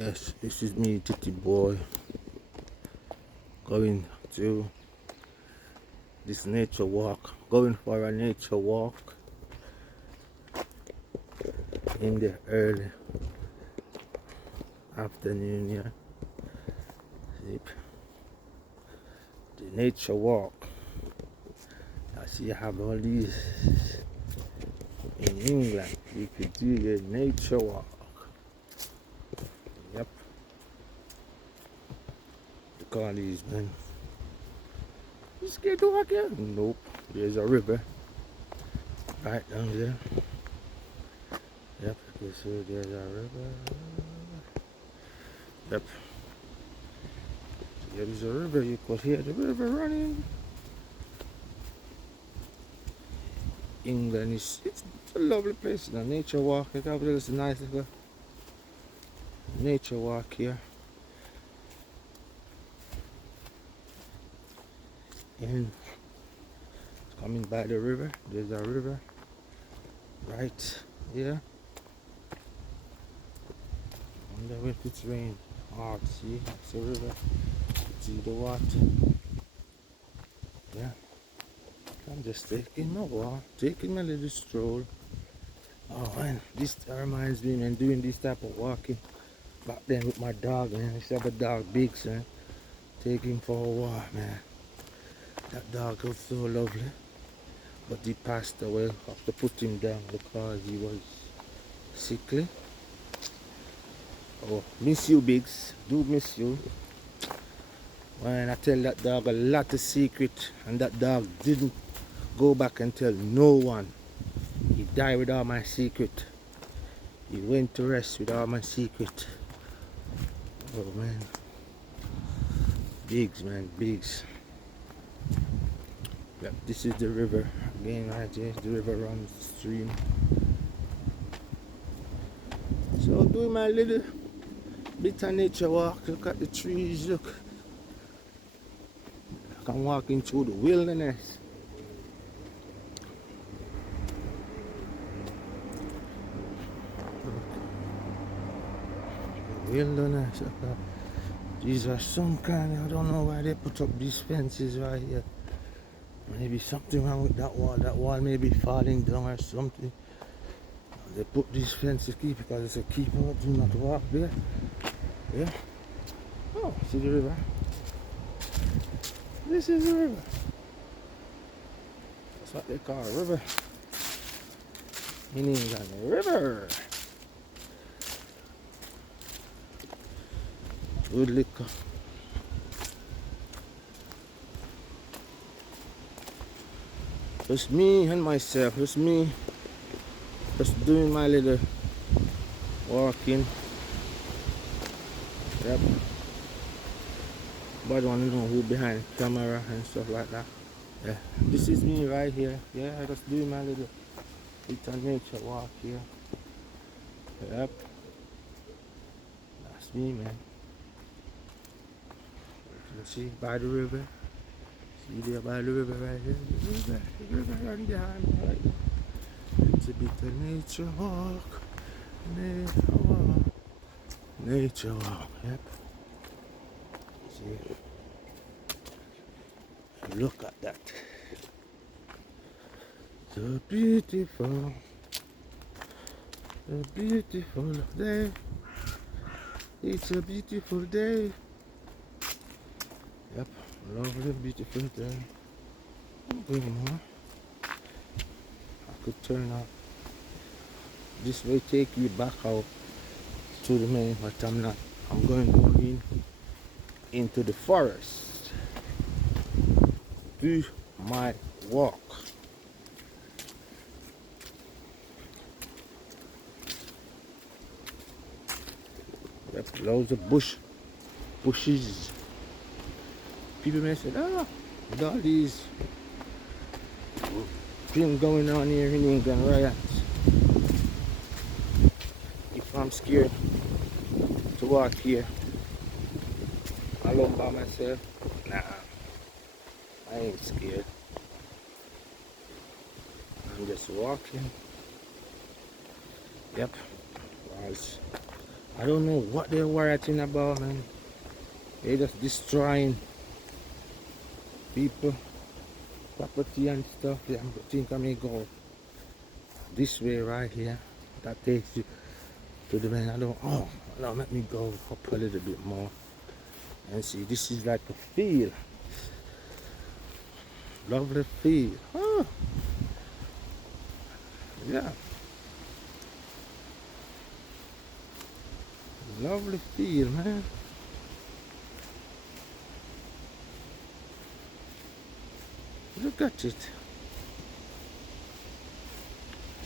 Yes, this is me, Titty Boy, going to this nature walk, going for a nature walk in the early afternoon here. Yep. The nature walk. I see you have all these in England. You could do your nature walk. Yep. Look at all these, man. You scared to walk here? Nope. There's a river right down there. Yep, you see there's a river. Yep. There's a river, you could hear the river running. England is it's a lovely place, a nature walk. It's a nice little nature walk here. And it's coming by the river. There's a river right here. I wonder if it's rain. Oh, see, it's a river. See the water. Yeah. I'm just taking my walk, taking my little stroll. Oh man, this reminds me, man, doing this type of walking back then with my dog, man. I used to have a dog, Biggs, man. Take him for a walk, man. That dog was so lovely. But he passed away. I have to put him down because he was sickly. Oh, miss you, Biggs. Do miss you. When I tell that dog a lot of secret, and that dog didn't go back and tell no one. He died with all my secret. He went to rest with all my secret. Oh man. Biggs, man, Biggs. Yep, this is the river. Again, right here, the river runs the stream. So doing my little bit of nature walk. Look at the trees, look. I'm walking through the wilderness. Wilderness. These are some kind, I don't know why they put up these fences right here. Maybe something wrong with that wall. That wall may be falling down or something. They put these fences keep because it's a keep out, do not walk there. Yeah. Oh, see the river? This is the river. That's what they call a river. In England, a river. Good liquor. Just me and myself, just me, just doing my little walking. Yep. But I want to know who behind the camera and stuff like that. Yeah, this is me right here. Yeah, just doing my little nature walk here. Yep. That's me, man. You see, by the river. See there by the river right here. The river running behind me, right? It's a bit of nature walk. Nature walk. Nature walk, yep. See. Look at that. So beautiful. A beautiful day. It's a beautiful day. Yep, lovely, beautiful day. I could turn out. This way take you back out to the main, but I'm not. I'm going into the forest. Do my walk. Yep, loads of bushes. People may say, oh, with all these things going on here in England, riots. If I'm scared to walk here alone by myself, nah, I ain't scared. I'm just walking. Yep, whilst I don't know what they're worrying about, man. They're just destroying people, property and stuff. Yeah, I think I may go this way right here. That takes you to the man. I don't. Oh, now let me go up a little bit more and see. This is like a field, lovely field. Oh, yeah, lovely field, man. Look at it.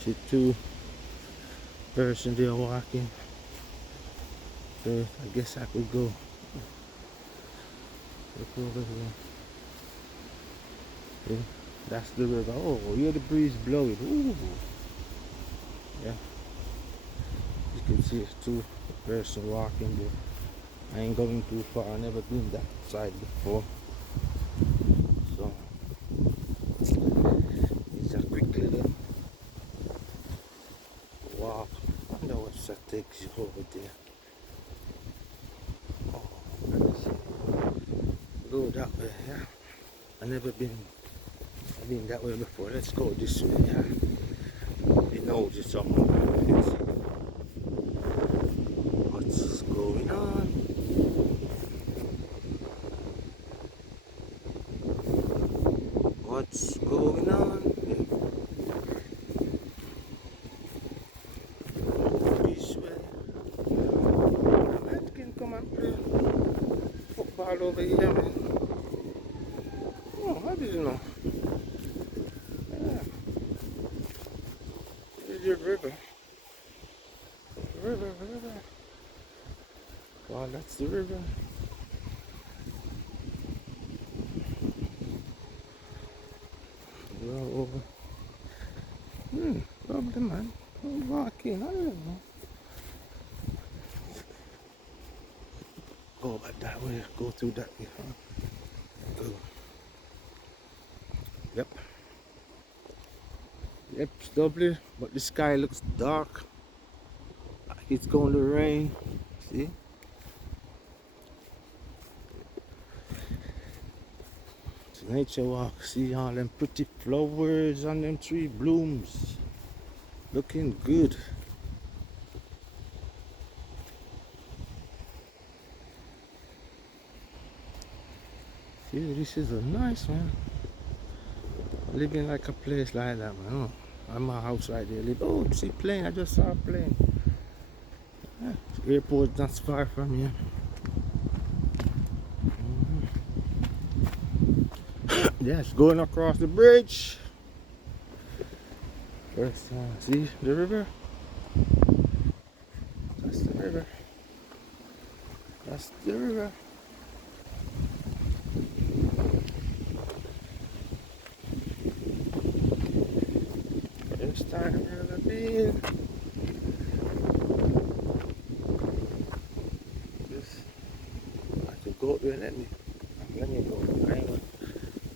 See two person there walking. So I guess I could go look over here. Yeah, that's the river. Oh, hear the breeze blowing. Ooh, yeah. You can see it's two person walking there. I ain't going too far. I never been that side before. So it's a quick little walk. I wonder what that takes you over there. Oh, let me see. Go that way, yeah. I never been that way before. Let's go this way, yeah. It knows it's somewhere. Let's see what's going on. What's going on? This way. Man can come and play football over here, man. Oh, I didn't know. Yeah, this is the river. River. Wow, that's the river. Well, over. Lovely, man. Walking, I don't know. Go back that way, go through that way, huh? Go. Yep. Yep, it's lovely, but the sky looks dark. Like it's going to rain. See? It's a nature walk. See all them pretty flowers on them tree blooms. Looking good. See, this is a nice one. Living like a place like that, man. Oh, I'm my house right there. Live. Oh, see plane. I just saw a plane. Yeah, airport not far from here. Yes, going across the bridge. First time. See the river? That's the river. That's the river. First time I've ever been. Just I could go there. Let me go.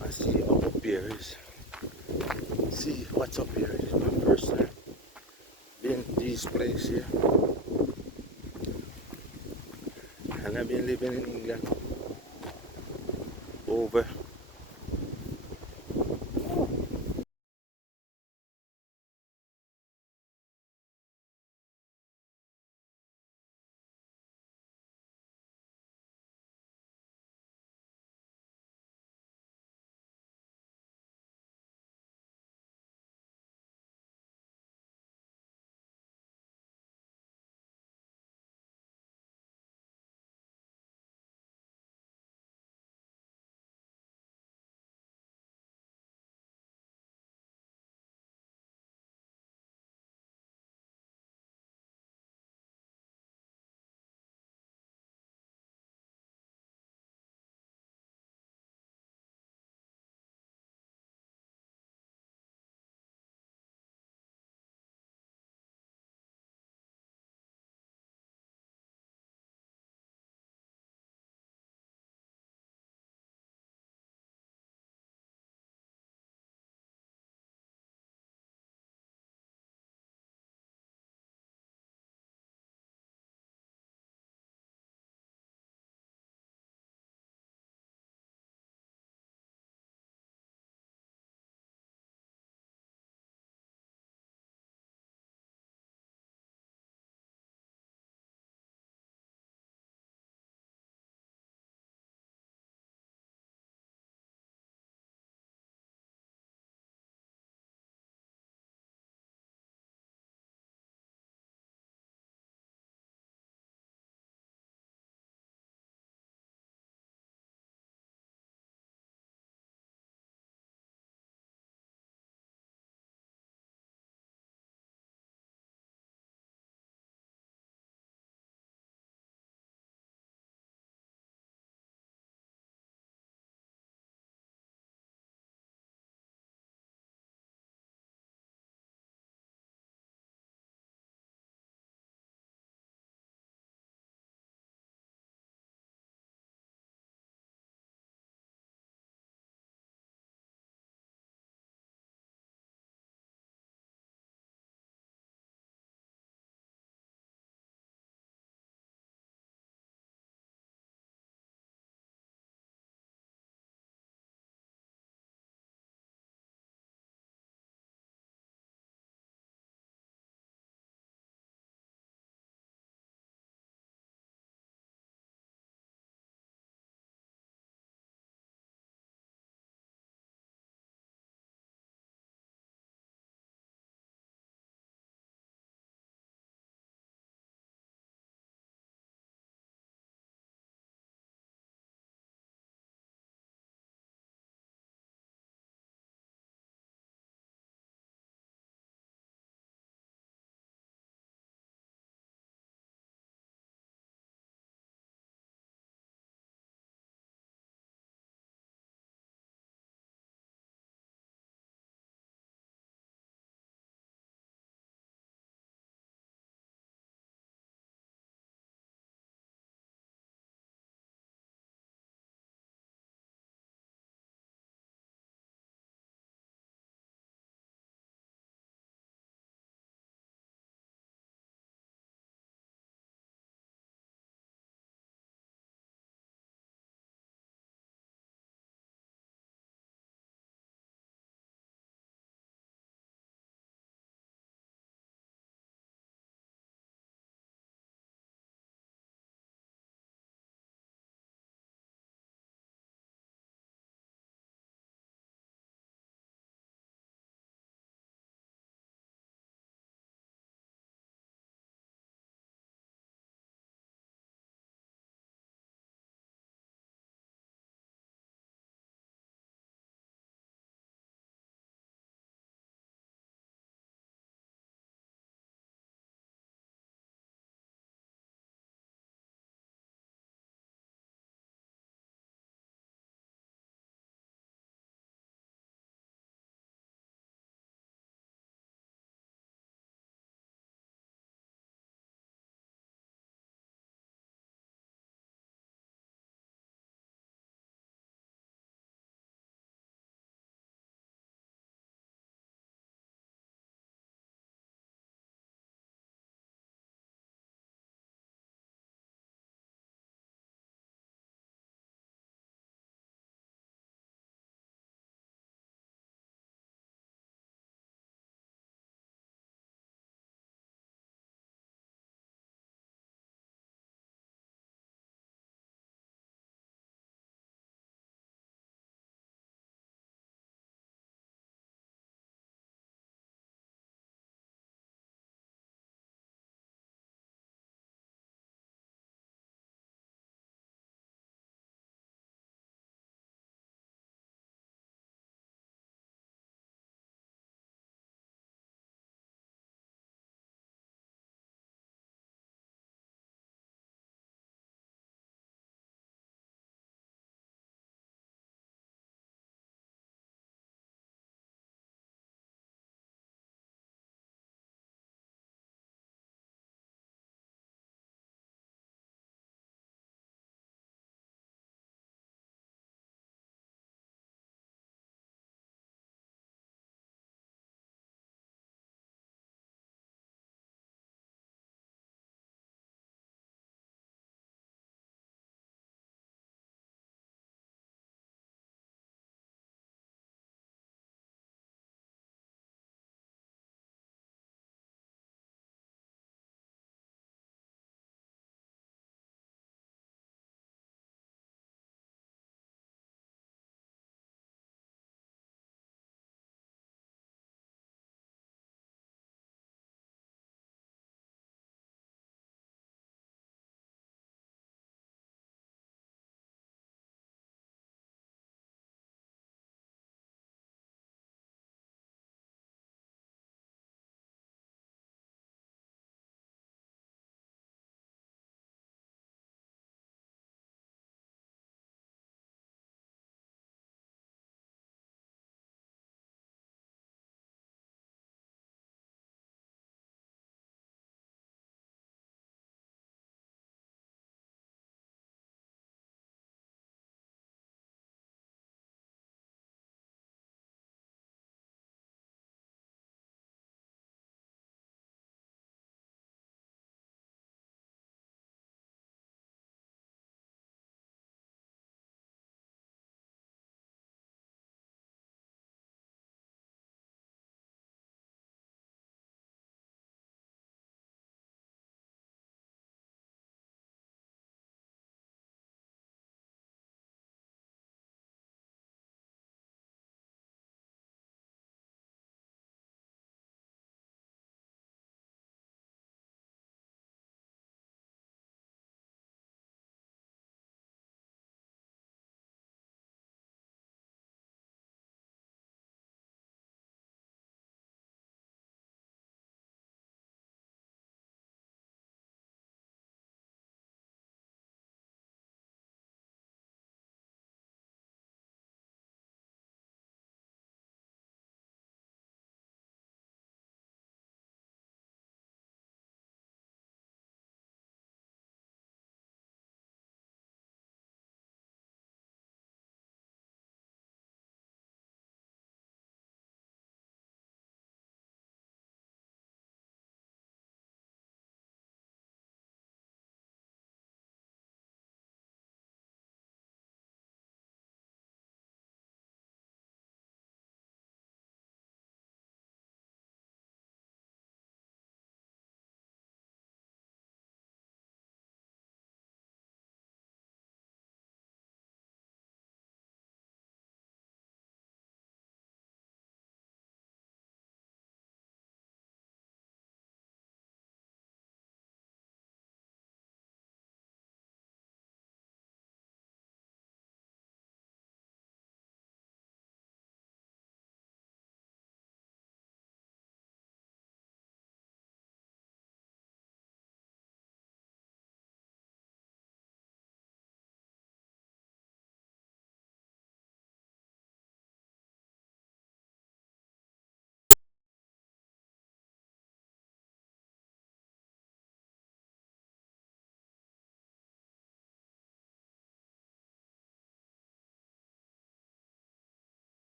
I see how up here is. See what's up here. It's my first time been this place here. And I've been living in England over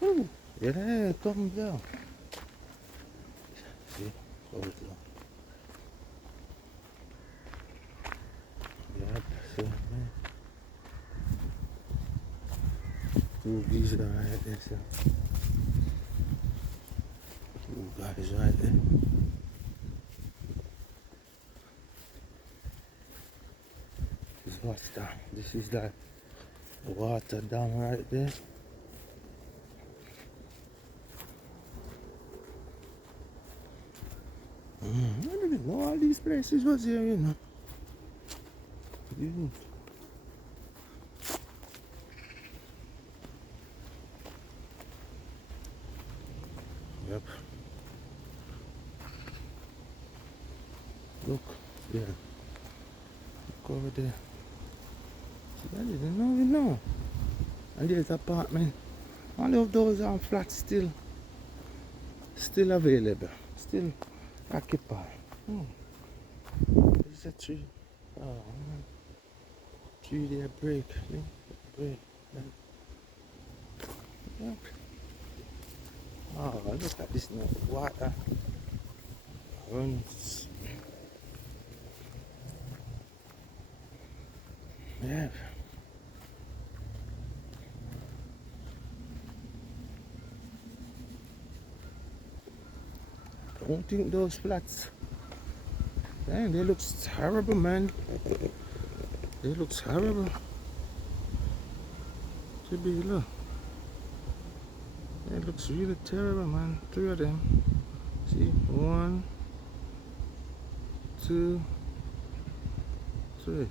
Ooh, yeah, come down. See, hold it down. Yep, see, man. Two geese right there, so. Two guys right there. This is what's that? This is that water down right there. I didn't know all these places was here, you know. Yeah. Yep. Look, yeah. Look over there. See, I didn't know, you know. And there's apartment. All of those are flats still available, still occupied. There's a tree. Oh man. Tree there break. Yeah? Break. Yeah. Oh, look at this now. Water runs. Yeah. I don't think those flats. Man, they look horrible, man. They look horrible. To be look. It looks really terrible, man. Three of them. See, 1, 2, 3.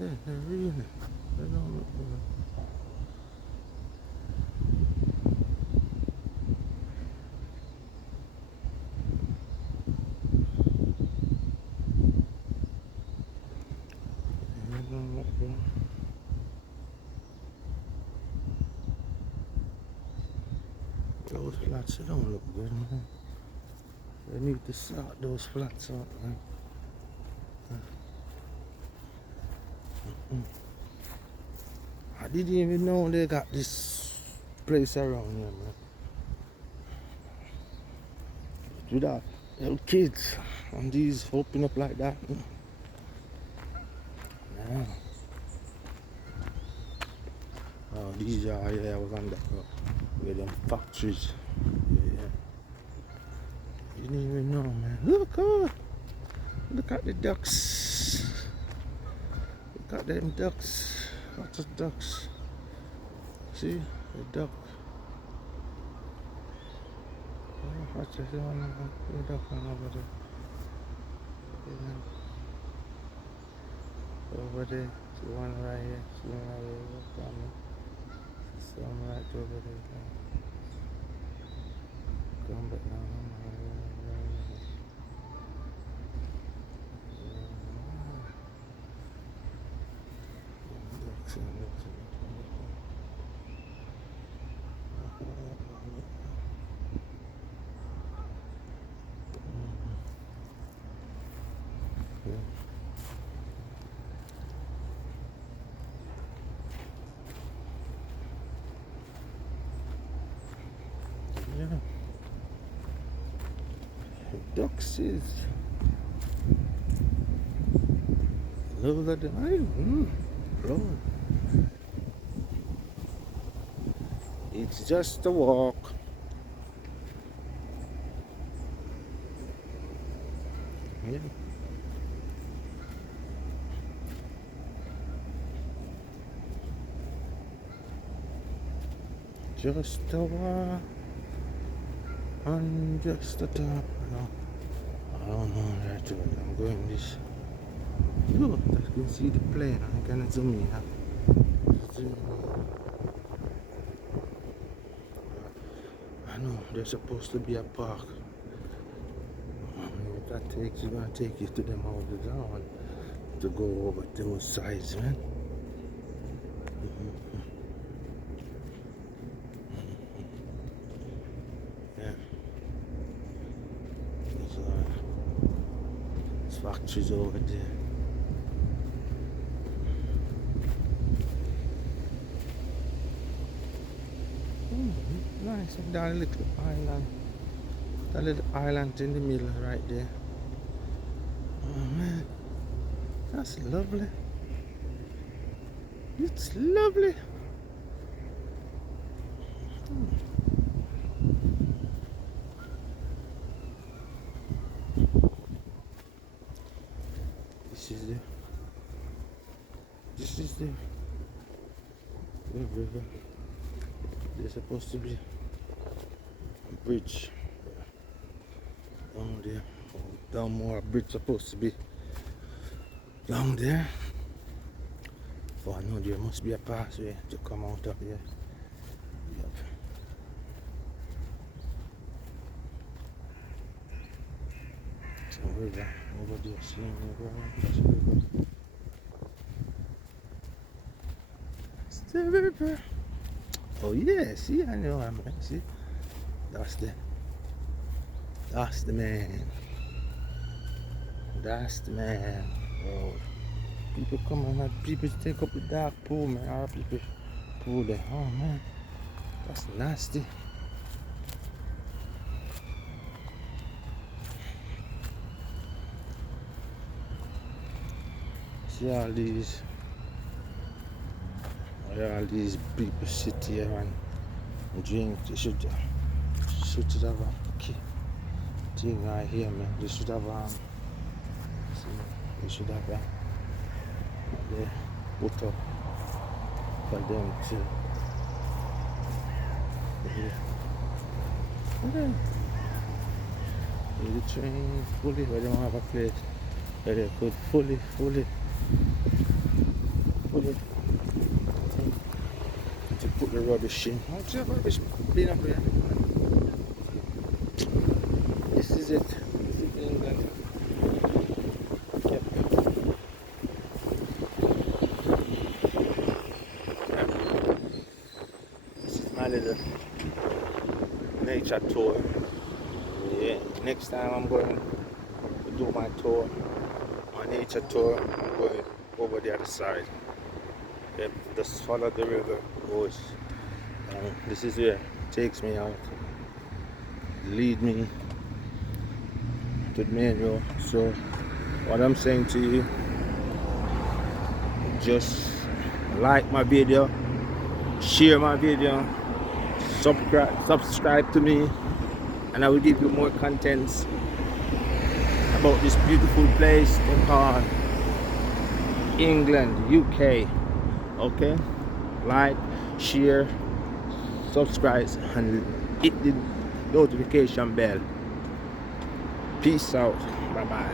Yeah, they're really. They don't look good. They don't look good. Those flats, they don't look good, man. They need to sort those flats out, man. I didn't even know they got this place around here, man. With that little kids and these open up like that. Yeah. Oh, these are, yeah, I was on that where them factories. Yeah. You didn't even know, man. Look at the ducks. Look at them ducks. Lots of ducks. See the duck. Oh, what's this one? The duck one over there. Yeah. Over there. See one right here. See one right here. Look at me. Some right over there. Come back now. Yeah. Ducks is look at them. Lord. It's just a walk. Yeah. Just a walk. And just a talk. No. I don't know where to go. I'm going this. Look, I can see the plane. I'm gonna zoom in. I know there's supposed to be a park. If that takes you, gonna take you to them houses on to go over those sides, man. Yeah. There's factories over there. nice. That little island. That little island in the middle right there. Oh man, that's lovely. It's lovely. This is the river. There's supposed to be a bridge down there. Down more, a bridge supposed to be down there. For I know there must be a pathway to come out of here. Yep. It's a river over there, see river. It's the river. Oh yeah, see, I know I'm right. See, that's the man. That's the man. Oh, people come and people take up the dark pool, man. All people pool there. Oh man, that's nasty. See all these people sit here and drink. They should have a thing right here, man. They should have they should have they put up for them to the train fully, but they don't have a place where they could fully to put the rubbish in. What's the rubbish being up here? This is it. This is England. Yep. This is my little nature tour. Yeah. Next time I'm going to do my tour, my nature tour, I'm going over the other side. Yep. Just follow the river, goes. This is where it takes me out, lead me to the main road. So what I'm saying to you, just like my video, share my video, subscribe to me, and I will give you more contents about this beautiful place called England, UK. Okay, like, share, subscribe, and hit the notification bell. Peace out. Bye bye.